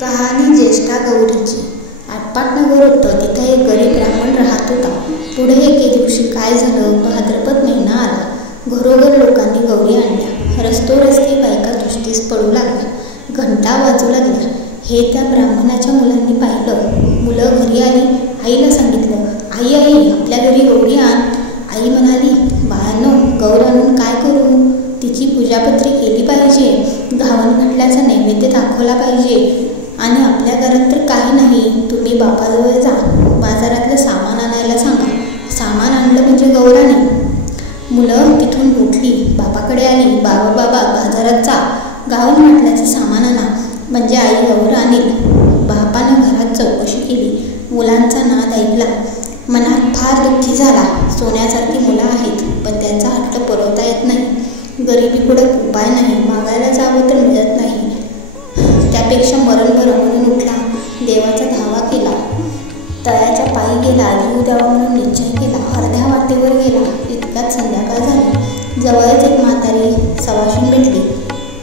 कहाणी ज्येष्ठा गौरीची. आटपाटनगर होतं, तिथे एक गरीब ब्राह्मण राहत होता. पुढे एके दिवशी काय झालं, भाद्रपद महिना आला. घरोघर लोकांनी गौरी आणल्या. रस्तोरस्ते बायका दृष्टीस पडू लागल्या, घंटा वाजू लागल्या. हे त्या ब्राह्मणाच्या मुलांनी पाहिलं. मुलं घरी आली, आईला सांगितलं, आई आई आपल्या घरी गौरी आण. आई म्हणाली, बाळांनो, गौर आणून काय करू? तिची पूजापत्री केली पाहिजे, घावन घातल्याचा नैवेद्य दाखवला पाहिजे. आणि आपल्या घरात तर काही नाही. तुम्ही बापाजवळ जा, बाजारातलं सामान आणायला सांगा. सामान आणलं म्हणजे गौराने. मुलं तिथून उठली, बापाकडे आली. बाबा बाबा बाजारात जा, घावन घातल्याचं सामान आणा, म्हणजे आई गौर आणेल. बापानं घरात चौकशी केली, मुलांचा नाद ऐकला. मनात फार दुःखी झाला. सोन्यासारखी मुलं आहेत, पण त्यांचा हट्ट पुरवता येत नाही. गरिबीपुढे उपाय नाही, मागायला जावं तर मिळत नाही. त्यापेक्षा मरण बरं म्हणून उठला. देवाचा धावा केला. तळ्याच्या पायी गेला. जीव द्यावा म्हणून निश्चय केला. अर्ध्या वाटेवर गेला. इतक्यात संध्याकाळ झाली. जवळच एक म्हातारी सवाशीण भेटली.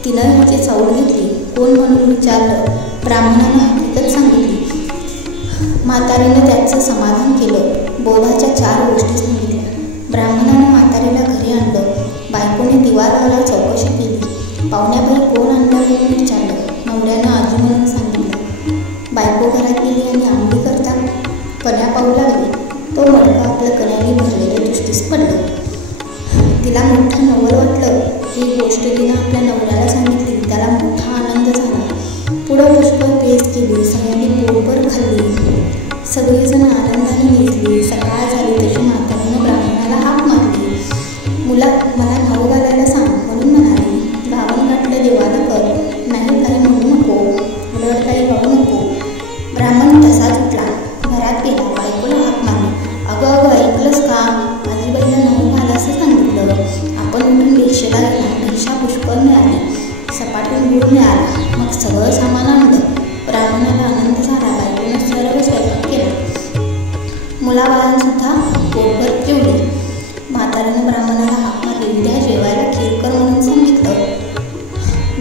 तिनं ह्याची चावड घेतली. कोण म्हणून विचारलं. ब्राह्मणानं हकीकत सांगितली. म्हातारीनं त्याचं समाधान केलं. बोधाच्या 4 गोष्टी सांगितल्या. ब्राह्मणानं म्हातारीला घरी आणलं. बायकोने दिवा लावला. चौकशी केली. पाहुण्याबाई कोण आणलं म्हणून विचारलं. नवऱ्यानं आजी म्हणून सांगितलं. बायको घरात गेली आणि आंबी करता कण्या पाहू लागली. तो मडका आपलं कण्याने भरलेलं दृष्टीस पडलं. तिला मोठं नवल वाटलं. ही गोष्ट तिनं आपल्या नवऱ्याला सांगितली. त्याला मोठा आनंद झाला. पुढं पुष्कळ पेच केली. सगळ्यांनी पोटभर खाल्ली. सगळीजण आनंदाने निघली. सकाळ झाली तशी म्हातारीनं ब्राह्मणाला हाक मारली. मुला मला नाव घालायला सांग म्हणून म्हणाली. घावन घातलं देवाला कर, नाही काही म्हणू नको, उलट काही गाऊ नको. ब्राह्मण तसाच उठला. घरात गेला. बायकोला हाक मारली. अगं अगं ऐकलंस का? आजीबाईला नाव घाल असं सांगितलं. आपण उठून भिक्षेला गेला. भिक्षा पुष्कळ मिळाली. सपाटून गुळ मिळाला. मग सगळं सामान आणलं. ब्राह्मणाला आनंद झाला. बायकोनं सर्व स्वयंपाक केला. मुलाबाळांसुद्धा पोटभर जेवली. म्हाताऱ्यानं ब्राह्मणाला हाक मारली. उद्या जेवायला खीर कर म्हणून सांगितलं.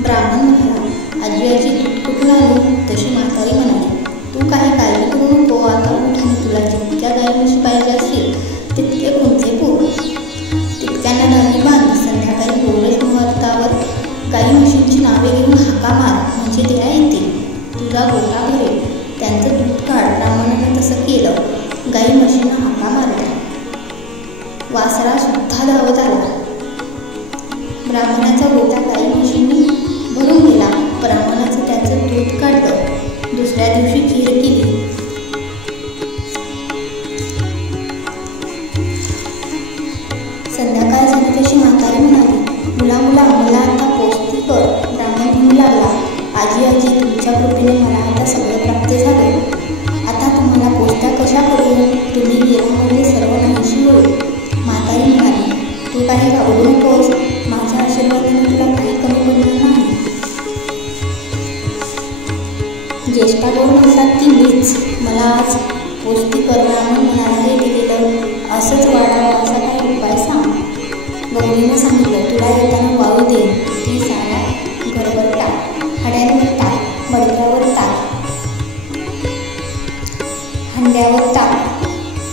ब्राह्मण म्हणाला, आजी आजी कुठून आणू? तशी म्हातारी म्हणाली, तू काही काळजी करू नको. आता उठून तुला जितक्या गाई म्हशी पाहिजे असतील तितके कोणते पूर, तितक्यांना धान्य बांध. संध्याकाळी गोरज मुहूर्तावर गाई म्हशींची नावे घेऊन हाका मार, म्हणजे त्या येतील. तुझा गोटा भरेल. त्यांचं दूध काढ. ब्राह्मणानं तसं केलं. गाई म्हशींना हाका मारल्या. वासरा सुद्धा धावत आला. ब्राह्मणाचा गोटा गाई म्हशींनी भरून गेला. ब्राह्मणाचं त्याचं दूध काढलं. दुसऱ्या दिवशी खीर केली. संध्याकाळ झाली तशी म्हातारी म्हणाली, मुला मुला मला आता पोस्ती कर. ब्राह्मण म्हणू लागला, आजी आजी तुमच्या कृपेने मला आता सगळं प्राप्त झाले. आता तुम्हाला पोस्त्या कशा करू? तुम्ही गेल्यामुळे सर्व नाहीशी होईल. म्हातारी म्हणाली, तू काही घाबरू नकोस. माझ्या आशीर्वादाने तुला काही कमी पडणार नाही. ज्येष्ठा गौर म्हणतात की मीच. मला आज पोस्ती कर. ब्राह्मण म्हणाला, हे दिलेलं असंच वाढावं असा काही उपाय सांग. गौरीनं सांगितलं, तुला येताना वाळू दे. ती सारा घरभर टाक, हड्यांवर टाक, मडक्यावर टाक, हंड्यावर टाक,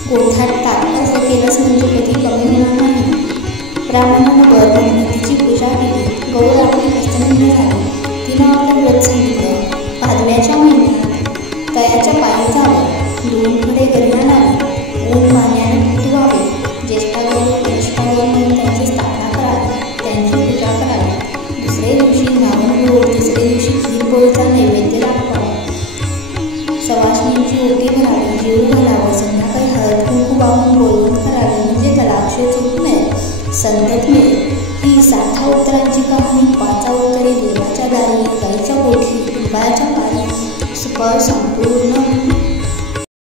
गोठ्यात टाक. असं केलंच म्हणजे कधी कमी होणार नाही. ब्राह्मणानं बरं तिची पूजा केली. गौर आपली प्रसन्न झाली. तिनं आपलं व्रत सांगितलं. भादव्याच्या महिन्यात तळ्याच्या पायी जावं. दोन्हीकडे घरी आणावे. ऊन पाण्याने धुवावे. ज्येष्ठा गौर म्हणून त्यांची स्थापना करावी. त्यांची पूजा करावी. दुसरे दिवशी घावन गोड, तिसरे दिवशी खीर पोळीचा नैवेद्य दाखवावा. सवाष्णींची ओटी भरावी. जीव घालावं. संध्याकाळी हळद कुंकू वाहून बोलवून करावे, म्हणजे त्याला अक्षयचित मिळेल, संतत मिळेल. ही 60 उत्तरांची कहाणी. 5 उत्तरे देवाच्या दारी, गाईच्या पोटी, उपायाच्या पारी, सुपार संपूर्ण